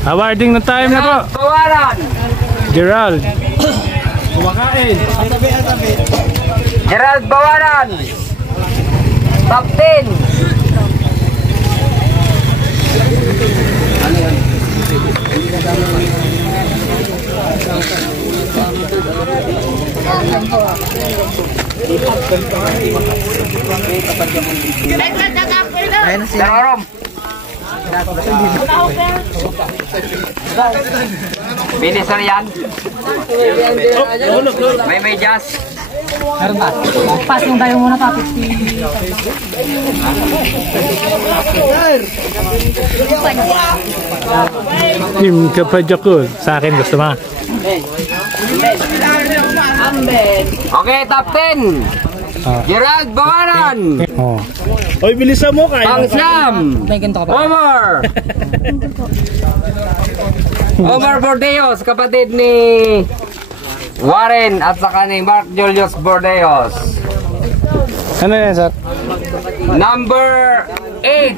Awarding na time na po. Bawaran. Gerald. Kumakain. Gerald Bawaran. Top 10. Darom. Finisher yan. May medyas. Meron ba? Passing tayo muna pa. 50. Team Kapadjakul. Sa akin gusto mo. Okay, top 10. Gerald Bawaran. Oh. Oy, bilisan mo kayo. Ang Slam. Omar. Omar Bordeos, kapatid ni Warren at saka ni Mark Julius Bordeos. Ano yan, sir? Number 8.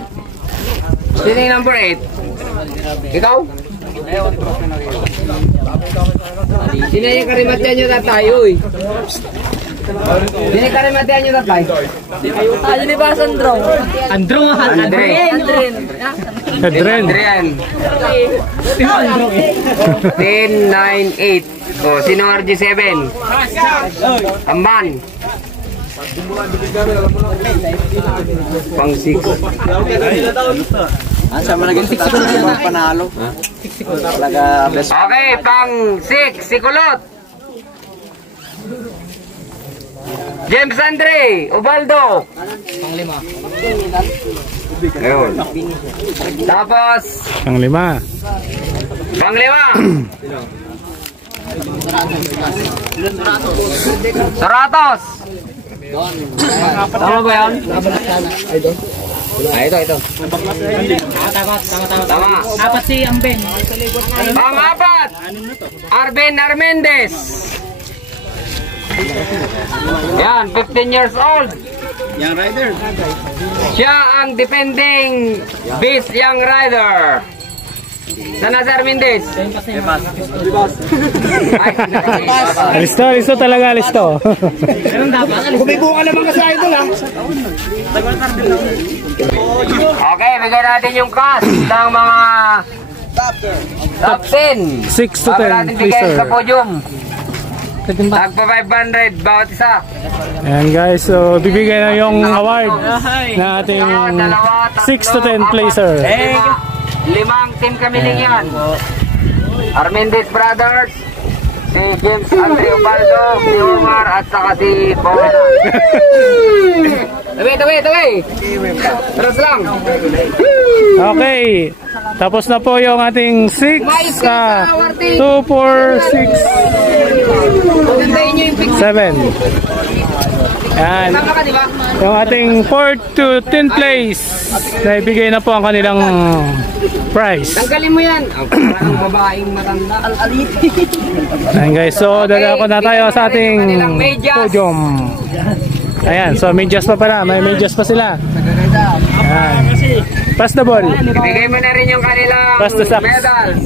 Sino yung number 8? Ikaw? Sino yung karimatyan nyo tatay? Uy. Sino yung karimatyan nyo tatay? Ano ba, Sandro? Andro nga. Adren. Adren. 10-9-8. O, sino RG7? Tamban. Pang 6. Sama lagi sa panalo. Okay, pang 6, si Kulot. James Andre, Ubaldo. Pang 5. Ayun. Tapos, Ang 5. pang 5. Soratos. Tama ba yan? Ito. Tama. Apat si Amben. Pang-4, Arben Armendez. Yan, 15 years old. Young rider. Siya ang defending best young rider. Sana si Armendez. Listo talaga, listo. Kumibo ka naman kasi idol ha. Okay, bigyan natin yung cash ng mga top 10. 6 to 10, Bago natin please, bigyan sir. sa podium. Tagpa 500 bawat isa. Ayan guys, so bibigyan na yung award na ating 6 to 10 placer. Limang team kami yan. Armendez Brothers, si James Andre Ubaldo, si Omar at saka si Pawana. Tawi. Terus lang. Okay, tapos na po yung ating 6, 2, 4, 6, 7. Ayan. Tama ka, di ba? Yung ating 4 to 10 place, naibigay na po ang kanilang prize. Tanggalin mo yan. Ang babaeng matanda. Ayan guys, so dadako na tayo sa ating podium. Ayan, so medyas pa pala, may medyas pa sila. Ayan. Pass the ball. Ibigay mo na rin yung kanilang Pass the socks. medals.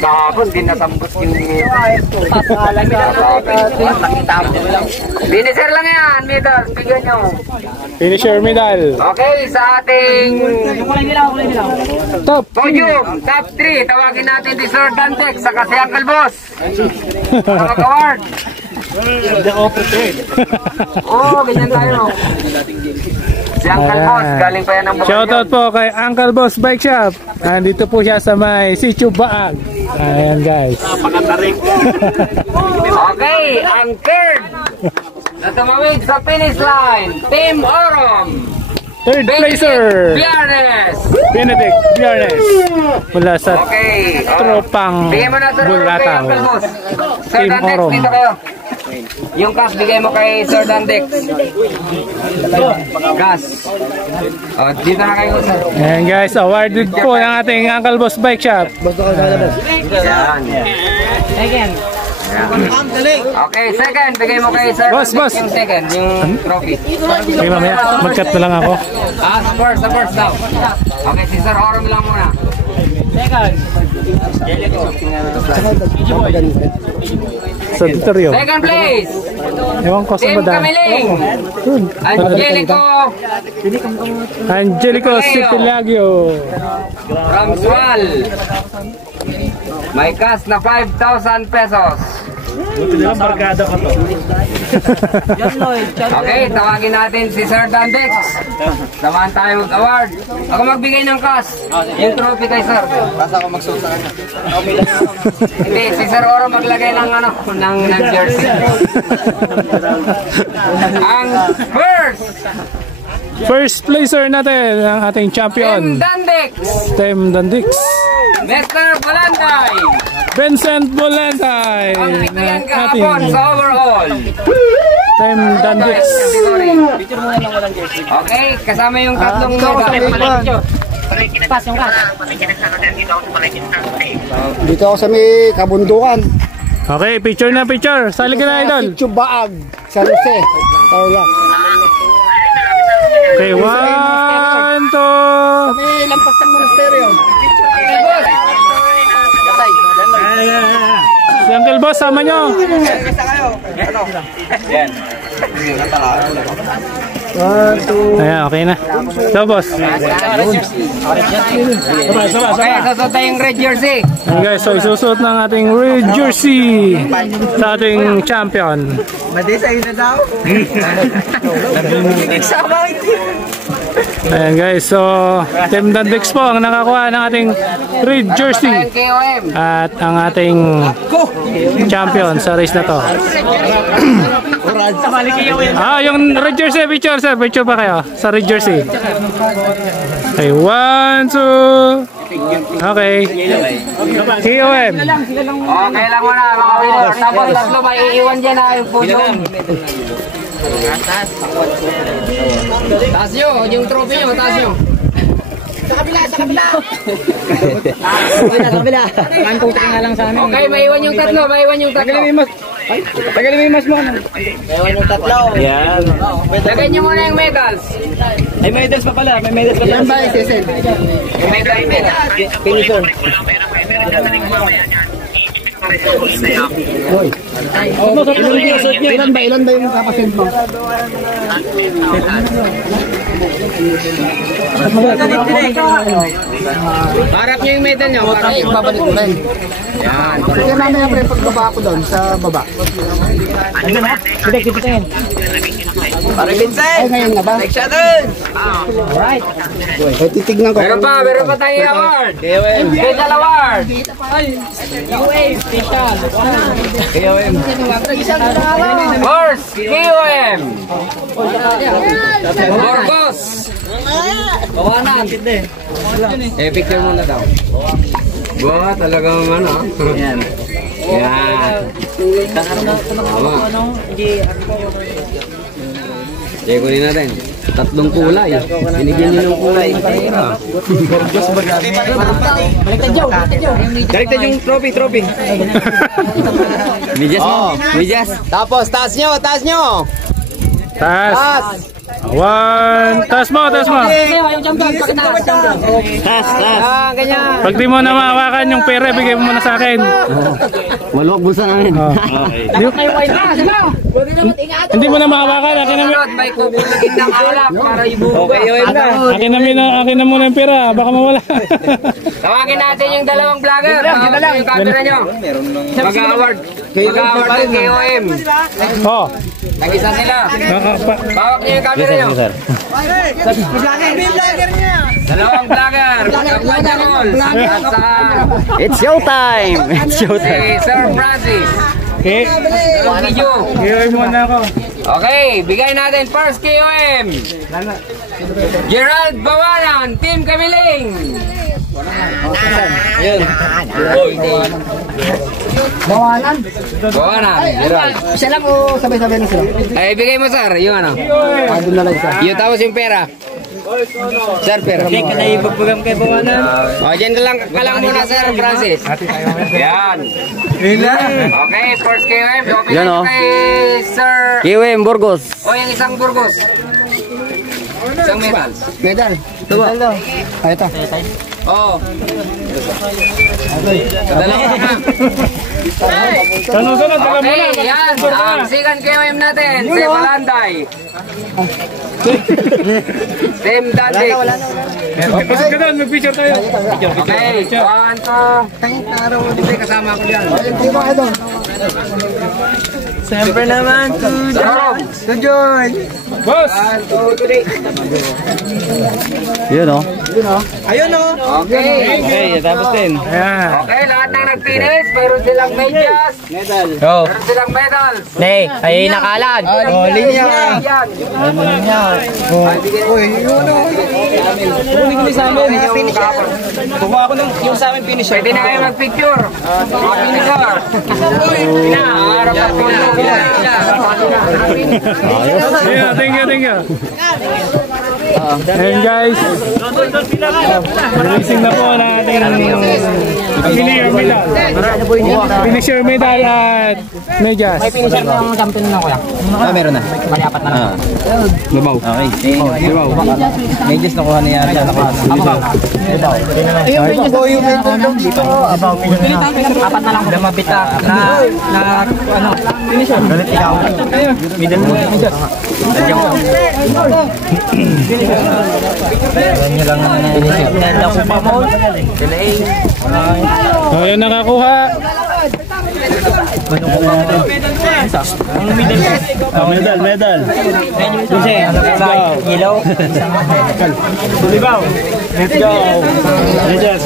Kahapon, din nasambot yung finisher lang yan, medals. Bigyan nyo. Finisher medal. Okay, sa ating Top podium, top 3, tawagin natin si Sir Dantex, saka si Uncle Boss. Para mag-award. Oo, ganyan tayo. Si Uncle Boss, galing pa yan ng Bukal. Shoutout po kay Uncle Boss Bike Shop. Nandito po siya sa may Sitio Baag. Ayan guys. Okay, ang third na tumawid sa finish line, Team Orom. Third placer, Benedict Bjarnes. Mula sa tropang bigyan mo na Sir Bulataw. Uncle Boss. Sir Team Dantex, Orom. dito kayo. Yung cash bigay mo kay Sir Dantex. Gas. Oh, dito na kayo, sir. Ayan guys, awarded po ng ating Uncle Boss Bike Shop. Yan. Again. Okay, second. Bigay mo kay Sir. Boss. Yung second, yung trophy. Okay, mamaya. Mag-cut na lang ako. Sa first daw. Okay, si Sir Orom lang muna. Sa Ditorio. Second place. Ewan ko sa Team bada. Kamiling. Angelico Sipilagio. From Sual. May cash na 5,000 pesos. Barkada ka to. Okay, tawagin natin si Sir Dandex. Samahan tayo mag-award. Ako magbigay ng cash. Yung trophy kay Sir. Basta ako magsuot sa kanya. Hindi, si Sir Oro maglagay ng ng jersey. Ang First placer natin, ang ating Team champion. Dandex. Team Dandix. Mr. Balantay. Vincent Bolentay. Ang itayan kahapon sa overall. Team Dandix. Okay, kasama yung tatlong medal. Dito ako sa may kabundukan. Okay, picture na picture. Sali ka na, idol. Chubaag. Sa Jose. Paula. Okay, 1, 2. May lampas ng monasteryo. Si Uncle Boss, sama nyo. Ayan, okay na. So, boss. Okay, sasuot tayong red jersey. Ayan guys, so isusuot ng ating red jersey sa ating champion. Ayan guys, so Team Dandix po ang nakakuha ng ating red jersey KOM. at ang ating champion sa race na to. Yung red jersey, picture sir, picture pa kayo sa red jersey. Okay, 1, 2. Okay. KOM. Okay lang muna mga winner. Tapos tatlo maiiwan dyan na yung podium. Taas nyo, yung trophy nyo, taas nyo. Sa kabila. Okay, maiwan yung tatlo, Tagalin mo yung mas mo. Maiwan yung tatlo. Yan. Lagay nyo muna yung medals. May medals pa pala. Yan ba, SSL? Yung medals. Finisher. Ilan ba yung kapasend mo? Harap nyo yung medal nyo. Ay, babalik mo rin. Yan. Kaya mamaya pre, pagbaba ako doon sa baba. Sige. Para Vincent! Ay, ngayon na ba? Alright. Ay, titignan ko. Meron pa tayong award. Special award. Horse, KOM. Morgos. Bawanan. Picture muna daw. Bawa talagang ano. Yan. Tama. Kunin natin. Tatlong kulay. Binigyan nyo ng kulay. Baliktad yung trophy. Medyas mo. Medyas. Tapos, taas nyo. Taas. 1. Taas mo. Taas. Ganyan. Pag di mo na mahawakan yung pera, bigay mo muna sa akin. Maluwag bulsa namin. Hindi mo na mahawakan. Akin na May kukuligin ng alak para ibubuga. akin na muna yung pera. Baka mawala. Tawagin natin yung dalawang vlogger. Tawagin yung camera nyo. Mag-award. Mag-award ng KOM. Oh. Nag-isa sila. Bawak nyo yung camera nyo. Dalawang vlogger. Kampanya Calls. At sa... It's showtime! Si Sir Francis. Okay. Video. Giveaway muna ako. Okay, bigay natin first KOM. Gerald Bawanan, Team Kamiling. Yun. Bawanan? Bawanan, Gerald. Siya lang o sabay-sabay na sila? Ay, bigay mo sir, yung ano. Doon na lang isa. Yung tapos yung pera. Surfer. Hindi ka na ipaprogram kay Bawanan. O, dyan ka lang muna, Sir Francis. Yan. Okay, first KOM. Okay, Yan, oh. kay Sir... KOM Burgos. O, yung isang Burgos. Isang medal. Medal. Medal. Ay, ito. Oo. Dala ka na. Sunod-sunod, dala mo na. Okay, yan. Ang second KOM natin, si Balanday. Sim Dandik. Pasok ka doon, mag-picture tayo. Okay, 1, 2. Hindi kasama ko dyan. Hindi mo kayo doon. Siyempre naman. Sujoy. Boss! 1, 2, 3. Yun o. Ayun o. Okay. Okay, tapos din. Ayan. Okay, lahat ng nag-finish, meron silang medyas. Go. Meron silang medals. Nay, ay nakalan. Linya. Yan. Uy, yun o. Kunin ko sa amin. Kukuha ko yung sa amin finish. Pwede na kayo mag-picture. Finisher. Pinaharap ang puno. Yeah, thank you. And guys, releasing na po natin finisher medal at medyas. Finisher mo yung champion na kuya. Meron na. Maliapat na lang. Lubaw. Okay. Lubaw. Medyo nakuha niya yan. Ayun, medyo ko yung medal doon. Dito. Apat na lang. Damabita na ano. Finisher. Galit ikaw. Middle mo. Ganyan lang ang finisher. Ako pa mo. Delay. Wala nakakuha. Medal. Kasi, ilaw. Lubaw. Let's go. Medyas.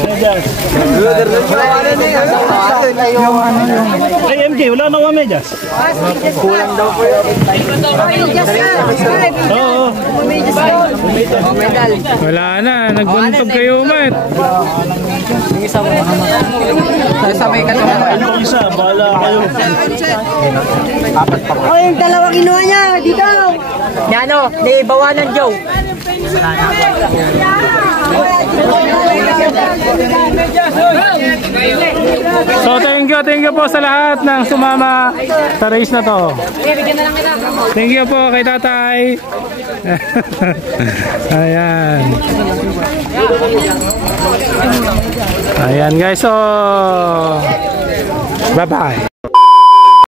Ay, MJ, wala na medyas. Kulang daw po yun. Oo. Wala na, nagbuntog kayo umat. Sabay ka naman. Ano isa, bahala kayo. Oh, yung dalawang kinuha niya, dito! Ano, ni Bawanan Joe. So thank you po sa lahat ng sumama sa race na to. Thank you po kay tatay. Ayan guys, so bye bye.